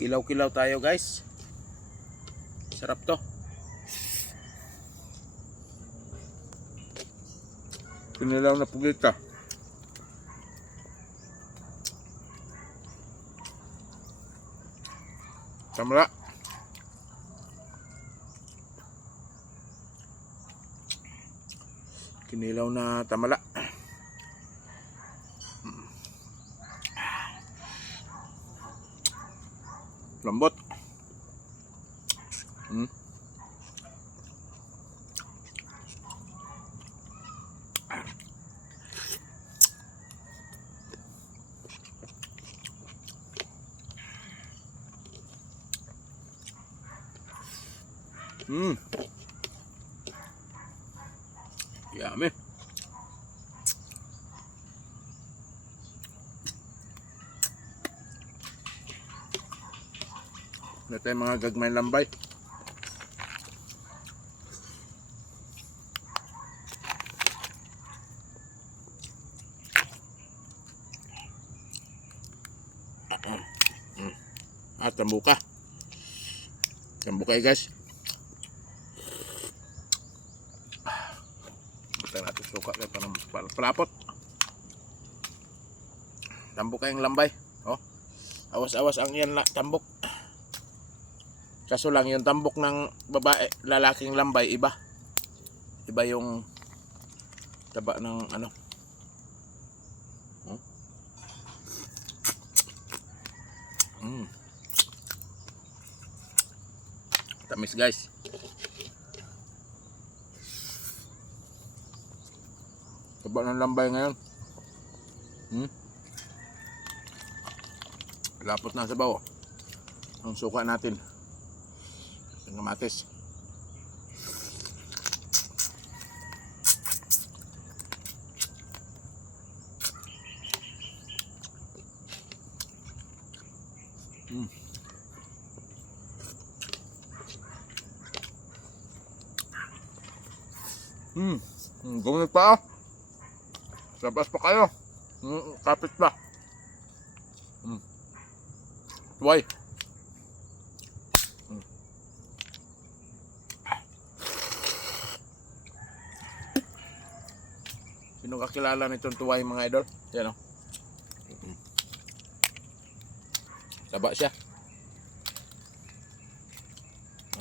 Kilaw-kilaw tayo guys. Sarap to. Kinilaw na pugita. Tamla. Kinilaw na tamala. Lambot. Yummy. Ito yung mga gagmay lambay. At tambuka. Tambuka guys. Ito natin suka kayo para palapot. Tambuka yung lambay. Oh. Awas-awas ang yan tambok. Kaso lang yung tambok ng babae, lalaking lambay iba. Iba yung taba ng ano. Tamis guys. Taba ng lambay ngayon. Lapot na sa bawo. Ang suka natin. Kamatis. Gumunit pa. Labas pa kayo. Kapit pa. Tuway. Sino kakilala nitong tuway mga idol? Yan o. Taba siya.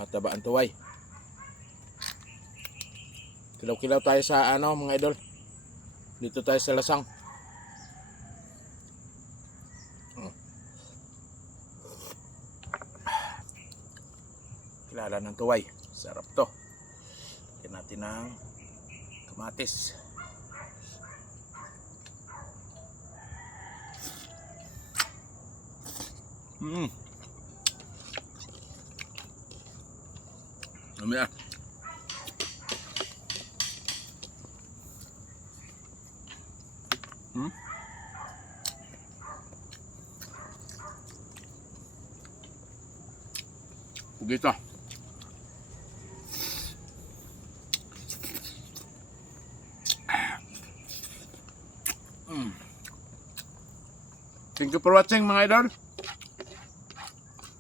Taba ang tuway. Kilaw-kilaw tayo sa ano mga idol. Dito tayo sa Lasang. Kilala ng tuway. Sarap to. Lagyan natin ng kamatis. Dami ah. Pugita. Thank you for watching mga idol.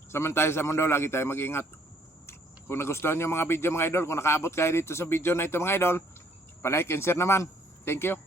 Saman tayo sa mundo, lagi tayo mag-ingat. Kung nagustuhan nyo mga video mga idol, kung nakaabot kayo dito sa video na ito mga idol, pa-like and share naman. Thank you.